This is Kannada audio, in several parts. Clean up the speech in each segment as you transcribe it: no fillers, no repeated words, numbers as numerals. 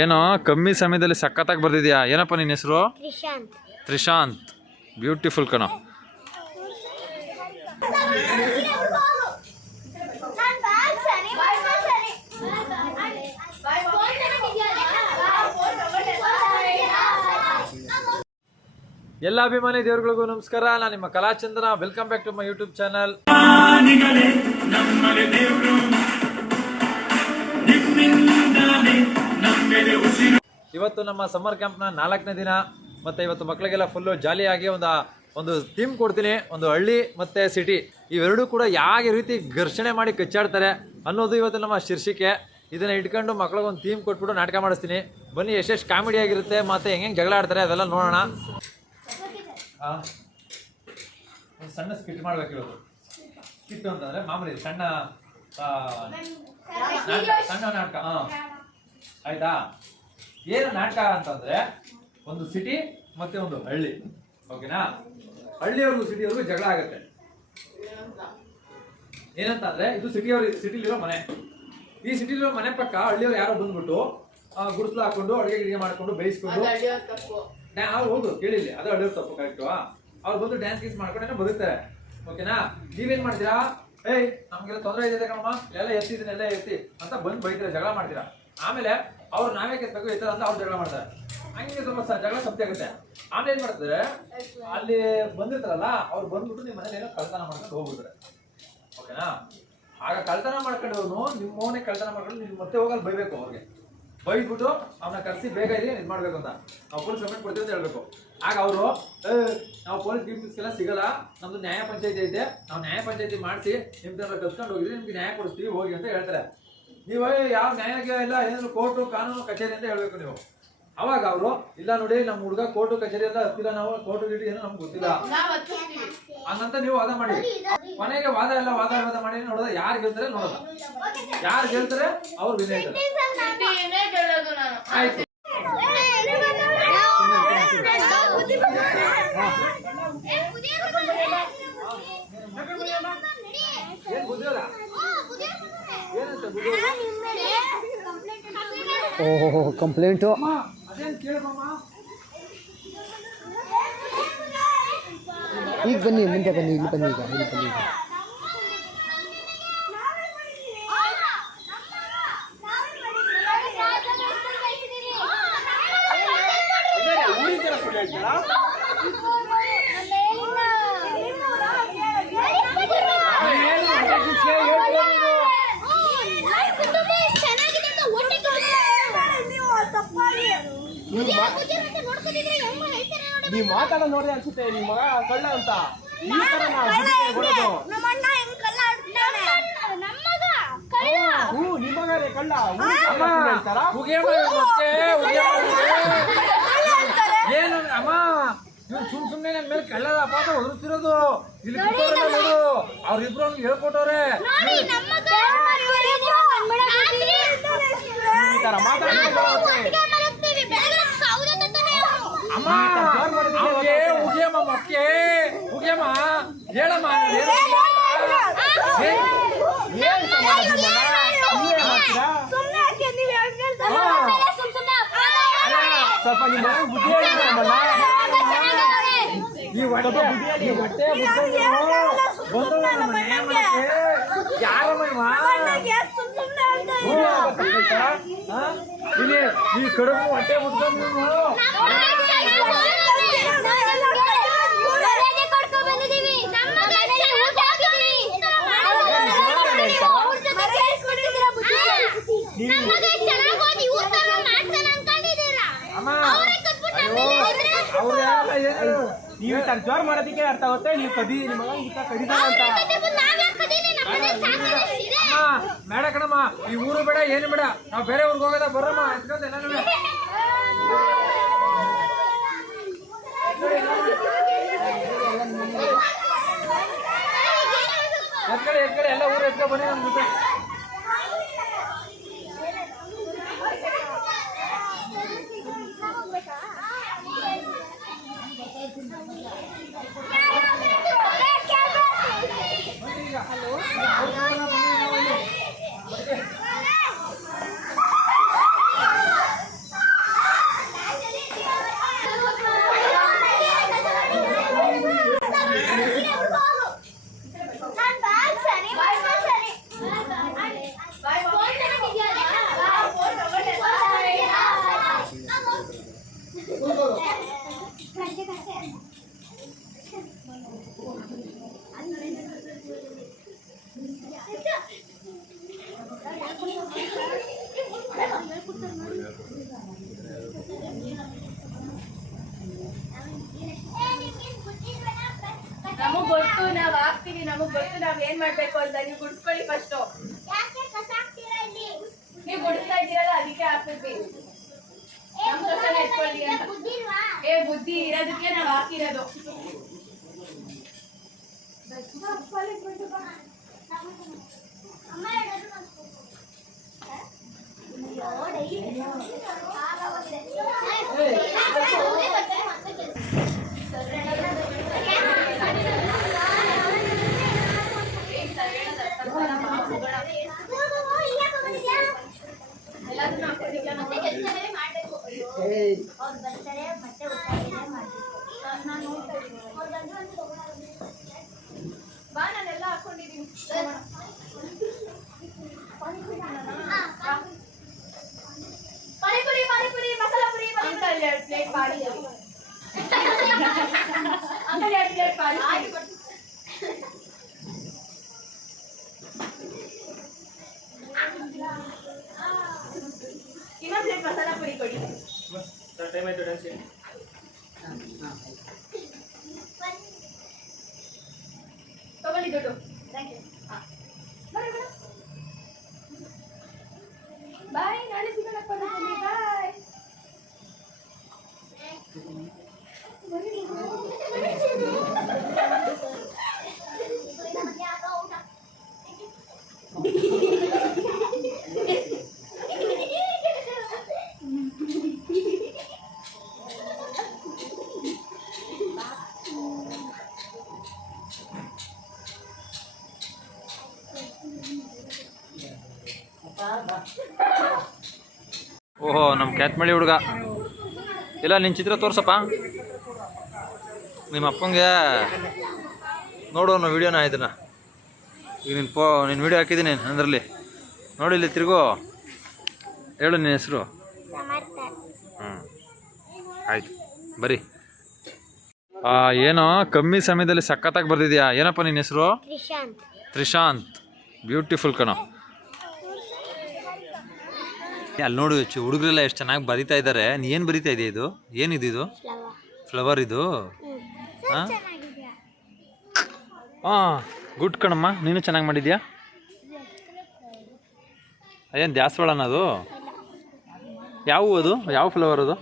ಏನೋ ಕಮ್ಮಿ ಸಮಯದಲ್ಲಿ ಸಖತ್ತಾಗಿ ಬರ್ದಿದ್ಯಾ. ಏನಪ್ಪ ನಿನ್ನ ಹೆಸರು? ತ್ರಿಶಾಂತ್. ಬ್ಯೂಟಿಫುಲ್ ಕಣೋ. ಎಲ್ಲ ಅಭಿಮಾನಿ ದೇವರುಗಳಿಗೂ ನಮಸ್ಕಾರ. ನಾನು ನಿಮ್ಮ Kalachandra. Welcome back to my YouTube channel. ಇವತ್ತು ನಮ್ಮ ಸಮ್ಮರ್ ಕ್ಯಾಂಪ್ನ 4ನೇ ದಿನ. ಮತ್ತು ಇವತ್ತು ಮಕ್ಕಳಿಗೆಲ್ಲ ಫುಲ್ಲು ಜಾಲಿಯಾಗಿ ಒಂದು ಥೀಮ್ ಕೊಡ್ತೀನಿ. ಒಂದು ಹಳ್ಳಿ ಮತ್ತು ಸಿಟಿ ಇವೆರಡೂ ಕೂಡ ಯಾವ ರೀತಿ ಘರ್ಷಣೆ ಮಾಡಿ ಕಚ್ಚಾಡ್ತಾರೆ ಅನ್ನೋದು ಇವತ್ತು ನಮ್ಮ ಶೀರ್ಷಿಕೆ. ಇದನ್ನು ಇಟ್ಕೊಂಡು ಮಕ್ಳಿಗೆ ಒಂದು ಥೀಮ್ ಕೊಟ್ಬಿಟ್ಟು ನಾಟಕ ಮಾಡಿಸ್ತೀನಿ. ಬನ್ನಿ, ಎಷ್ಟೆಷ್ಟು ಕಾಮಿಡಿ ಆಗಿರುತ್ತೆ ಮತ್ತು ಹೆಂಗೆ ಜಗಳ ಆಡ್ತಾರೆ ಅದೆಲ್ಲ ನೋಡೋಣ. ಒಂದು ಸಣ್ಣ ಸ್ಕಿಟ್ ಮಾಡ್ಬೇಕು ಇವತ್ತು. ಸ್ಕಿಟ್ ಅಂತಂದರೆ ಮಾಮೂಲಿ ಸಣ್ಣ ನಾಟಕ. ಆಯ್ತಾ? ಏನು ನಾಟಕ ಅಂತಂದರೆ ಒಂದು ಸಿಟಿ ಮತ್ತು ಒಂದು ಹಳ್ಳಿ. ಓಕೆನಾ? ಹಳ್ಳಿಯವ್ರಿಗೂ ಸಿಟಿಯವ್ರಿಗೂ ಜಗಳ ಆಗುತ್ತೆ. ಏನಂತ ಅಂದರೆ ಇದು ಸಿಟಿಲಿರೋ ಮನೆ. ಈ ಸಿಟಿಲಿರೋ ಮನೆ ಪಕ್ಕ ಹಳ್ಳಿಯವ್ರು ಯಾರೋ ಬಂದ್ಬಿಟ್ಟು ಗುಡಿಸ್ಲು ಹಾಕೊಂಡು ಅಡುಗೆ ಮಾಡ್ಕೊಂಡು ಬೇಯಿಸ್ಕೊಂಡು ಹೌದು ಕೇಳಿಲ್ಲ, ಅದು ಹಳ್ಳಿಯವ್ರು ತಪ್ಪು. ಕರೆಕ್ಟು. ಅವ್ರು ಬಂದು ಡ್ಯಾನ್ಸ್ ಗೀಸ್ ಮಾಡ್ಕೊಂಡೇನೋ ಬದುಕ್ತಾರೆ. ಓಕೆನಾ? ನೀವೇನ್ ಮಾಡ್ತೀರಾ? ಏಯ್ ನಮ್ಗೆಲ್ಲ ತೊಂದರೆ ಇದೆ ಕಣಮ್ಮ, ಎಲ್ಲ ಎತ್ತಿದ್ದೀನಿ ಎಲ್ಲ ಎತ್ತಿ ಅಂತ ಬಂದು ಬೈತೀರಾ, ಜಗಳ ಮಾಡ್ತೀರಾ. ಆಮೇಲೆ ಅವ್ರು ನಾವೇ ಕೆತ್ತಬೇಕು ಎತ್ತದ ಅಂತ ಅವ್ರು ಜಗಳ ಮಾಡ್ತಾರೆ. ಹಂಗೆ ಸ್ವಲ್ಪ ಜಗಳ ಸಪ್ತಿ ಆಗುತ್ತೆ. ಆಮೇಲೆ ಏನ್ ಮಾಡ್ತಾರೆ, ಅಲ್ಲಿ ಬಂದಿರ್ತಾರಲ್ಲ ಅವ್ರು ಬಂದ್ಬಿಟ್ಟು ನಿಮ್ಮ ಮನೇಲಿ ಏನೋ ಕಳ್ತನ ಮಾಡ್ಕೊಂಡು ಹೋಗ್ಬಿಡ್ತಾರೆ. ಓಕೆನಾ? ಆಗ ಕಳ್ತನ ಮಾಡ್ಕೊಂಡವ್ರು ನಿಮ್ಮವನೇ ಕಳ್ತನ ಮಾಡ್ಕೊಂಡು ನೀವು ಮತ್ತೆ ಹೋಗಲ್ಲಿ ಬೈಬೇಕು. ಅವ್ರಿಗೆ ಬೈದ್ಬಿಟ್ಟು ಅವನ್ನ ಕರೆಸಿ ಬೇಗ ಇದೆ ಇದು ಮಾಡ್ಬೇಕು ಅಂತ ನಾವು ಪೊಲೀಸ್ ಕಂಪ್ಲೇಂಟ್ ಕೊಡ್ತೀವಿ ಅಂತ ಹೇಳ್ಬೇಕು. ಆಗ ಅವರು ನಾವು ಪೊಲೀಸ್ ಗಿಫ್ಟ್ಸ್ಗೆಲ್ಲ ಸಿಗಲ್ಲ, ನಮ್ದು ನ್ಯಾಯ ಪಂಚಾಯತಿ ಐತೆ, ನಾವು ನ್ಯಾಯ ಪಂಚಾಯತಿ ಮಾಡಿಸಿ ನಿಮ್ಮ ತರ ಕಲ್ತ್ಕೊಂಡು ಹೋಗಿದ್ರೆ ನಿಮ್ಗೆ ನ್ಯಾಯ ಕೊಡಿಸ್ತೀವಿ ಹೋಗಿ ಅಂತ ಹೇಳ್ತಾರೆ. ನೀವು ಯಾವ ನ್ಯಾಯ ಇಲ್ಲ, ಏನಾದ್ರು ಕೋರ್ಟು ಕಾನೂನು ಕಚೇರಿ ಅಂತ ಹೇಳ್ಬೇಕು ನೀವು. ಅವಾಗ ಅವರು ಇಲ್ಲ ನೋಡಿ ನಮ್ಮ ಹುಡುಗ ಕೋರ್ಟು ಕಚೇರಿ ಎಲ್ಲ ಹತ್ತಿಲ್ಲ, ನಾವು ಕೋರ್ಟು ಗಿಟಿ ಏನೋ ನಮ್ಗೆ ಗೊತ್ತಿಲ್ಲ ಹಂಗಂತ ನೀವು ವಾದ ಮಾಡಿ. ಕೊನೆಗೆ ವಾದ ಮಾಡಿ ನೋಡೋದ ಯಾರು ಗೆಲ್ತಾರೆ ನೋಡೋದ. ಯಾರು ಗೆಲ್ತಾರೆ ಅವ್ರು ವಿನಯ ಇದ್ದಾರೆ. ಆಯ್ತು. ಓಹೋ ಕಂಪ್ಲೇಂಟು. ಈಗ ಬನ್ನಿ, ಮುಂದೆ ಬನ್ನಿ, ಇಲ್ಲಿ ಬನ್ನಿ, ಈಗ ಇಲ್ಲಿ ಬನ್ನಿ. ನೀವು ಮಾತಾಡೋ ನೋಡ್ದೆ ಅನ್ಸುತ್ತೆ ನಿಮ್ಮ ಮಗ ಕಳ್ಳ ಅಂತ. ಈ ತರ ನಿಮ್ಮ ಮಗನೇ ಕಳ್ಳ ಏನು ಅಮ್ಮ, ಇವ್ರು ಸುಮ್ನೆ ನನ್ನ ಮೇಲೆ ಕಳ್ಳದ ಅಪಾತ ಹೊರತಿರೋದು. ಇಲ್ಲಿ ನೋಡು, ಅವ್ರಿಬ್ರು ಹೇಳ್ಕೊಟ್ಟವ್ರೆ. ಅಮ್ಮ ಉಗಿಯಮ್ಮ ಮಕ್ಕೆ ಉಗಿಯಮ್ಮ ಹೇಳಮ್ಮ. ಸ್ವಲ್ಪ ನಿಮ್ಮ ಬುದ್ಧಿ ಈ ಹೊಟ್ಟೆ ಇಲ್ಲಿ ಈ ಕಡುಬು ಹೊಟ್ಟೆ ಮುಟ್ಕೊಂಡು ನೀವು ಜೋರ್ ಮಾಡೋದಕ್ಕೆ ಅರ್ಥ ಆಗುತ್ತೆ. ನೀವು ಕದಿ ನಿಮ್ಮ ಮಗ ಕಡಿತಾರ ಅಂತ. ಬೇಡ ಕಣಮ್ಮ, ಈ ಊರು ಬೇಡ ಏನು ಬೇಡ, ನಾವು ಬೇರೆ ಊರಿಗೆ ಹೋಗೋದ ಬರಮ್ಮ. ಎತ್ಕೊಂತ ಎಲ್ಲ ಎತ್ಕಡೆ ಎಲ್ಲ ಊರು ಎತ್ಕೊ ಬನ್ನಿ. ನಮ್ಮ ಜೊತೆ ಗೊತ್ತು ನಾವ್ ಹಾಕ್ತೀವಿ, ನಮಗ್ ಗೊತ್ತು ನಾವ್ ಏನ್ ಮಾಡ್ಬೇಕು ಅಂತ. ನೀವು ಗುಡ್ಸ್ಕೊಳ್ಳಿ ಫಸ್ಟ್. ನೀವು ಗುಡಿಸ್ತಾ ಇದ್ದೀರಲ್ಲ ಅದಕ್ಕೆ ಹಾಕ್ತೀವಿ. ನಮ್ ಕಸನ ಎತ್ಕೊಳ್ಳಿ ಅಂತ. ಬುದ್ಧಿ ಇರೋದಕ್ಕೆ ನಾವ್ ಹಾಕಿರೋದು. ಬಾ, ನಾನೆಲ್ಲ ಹಾಕೊಂಡಿದೀನಿ. Panipuri, masala puri, uncle 2 plate panipuri. Uncle 2 plate panipuri. ಇನ್ನೊಂದು ಪ್ಲೇಟ್ ಮಸಾಲಾ ಪುರಿ ಕೊಡಿ. ಟೈಮ್ ಆಯ್ತು ಡ್ಯಾನ್ಸ್. ತಗೊಳ್ಳಿ ದುಡ್ಡು. ಬಾಯ್, ನಾಳೆ ಸಿಗೋಣ. ಬಾಯ್. ಓಹೋ, ನಮ್ಮ ಕ್ಯಾತ್ಮಳಿ ಹುಡುಗ. ಇಲ್ಲ, ನಿನ್ನ ಚಿತ್ರ ತೋರ್ಸಪ್ಪ ನಿಮ್ಮ ಅಪ್ಪಂಗೆ. ನೋಡೋನು ವೀಡಿಯೋನ ಇದನ್ನ. ಈಗ ನಿನ್ನ ವೀಡಿಯೋ ಹಾಕಿದ್ದೀನಿ ಅದರಲ್ಲಿ ನೋಡಿ. ಇಲ್ಲಿ ತಿರುಗು, ಹೇಳು ನಿನ್ನ ಹೆಸರು. ಆಯ್ತು, ಬರೀ. ಏನೋ ಕಮ್ಮಿ ಸಮಯದಲ್ಲಿ ಸಖತ್ತಾಗಿ ಬರ್ತಿದ್ಯಾ. ಏನಪ್ಪ ನಿನ್ನ ಹೆಸರು? ತ್ರಿಶಾಂತ್. ಬ್ಯೂಟಿಫುಲ್ ಕಣೋ. ಅಲ್ಲಿ ನೋಡು, ಹುಡುಗರೆಲ್ಲ ಎಷ್ಟು ಚೆನ್ನಾಗಿ ಬರಿತಾ ಇದ್ದಾರೆ. ನೀ ಏನು ಬರಿತಾ ಇದೆಯಾ? ಇದು ಏನಿದು? ಇದು ಫ್ಲವರ್. ಇದು ಹಾಂ ಗುಡ್ ಕಣಮ್ಮ, ನೀನು ಚೆನ್ನಾಗಿ ಮಾಡಿದ್ಯಾ. ಏನು ದಾಸವಾಳನ ಅದು? ಯಾವ ಅದು? ಯಾವ ಫ್ಲವರ್ ಅದು?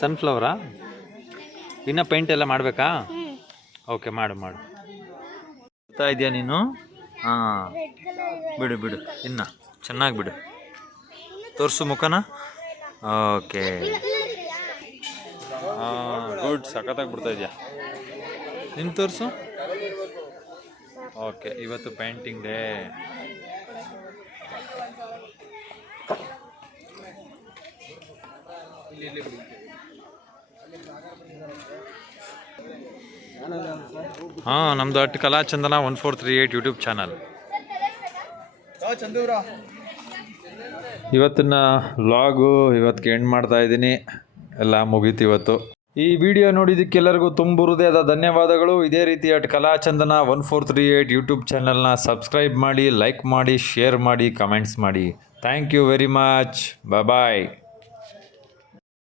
ಸನ್ಫ್ಲವರಾ? ಇನ್ನೂ ಪೇಂಟ್ ಎಲ್ಲ ಮಾಡಬೇಕಾ? ಓಕೆ, ಮಾಡು. ಬರ್ತಾ ಇದೆಯಾ ನೀನು? ಹಾಂ, ಬಿಡು ಇನ್ನು ಚೆನ್ನಾಗಿ ಬಿಡು. ತೋರಿಸು ಮುಖನ. Okay, good. ಸಖತ್ತಾಗಿ ಬಿಡ್ತಾ ಇದೆಯಾ. ನಿನ್ನ ತೋರಿಸು. ಓಕೆ, ಇವತ್ತು ಪೇಂಟಿಂಗ್ ಡೇ. ಹಾಂ, ನಮ್ಮದು ಅಟ್ ಕಲಾಚಂದನ 1438 ಯೂಟ್ಯೂಬ್ ಚಾನಲ್. ಇವತ್ತಿನ ವ್ಲಾಗು ಇವತ್ತಿಗೆ ಎಂಡ್ ಮಾಡ್ತಾ ಇದ್ದೀನಿ. ಎಲ್ಲ ಮುಗೀತು ಇವತ್ತು. ಈ ವಿಡಿಯೋ ನೋಡಿದ್ದಕ್ಕೆಲ್ಲರಿಗೂ ತುಂಬ ಹೃದಯದ ಧನ್ಯವಾದಗಳು. ಇದೇ ರೀತಿ ಅಟ್ ಕಲಾಚಂದನ 1438 ಯೂಟ್ಯೂಬ್ ಚಾನಲ್ನ ಸಬ್ಸ್ಕ್ರೈಬ್ ಮಾಡಿ, ಲೈಕ್ ಮಾಡಿ, ಶೇರ್ ಮಾಡಿ, ಕಮೆಂಟ್ಸ್ ಮಾಡಿ. Thank you very much. Bye.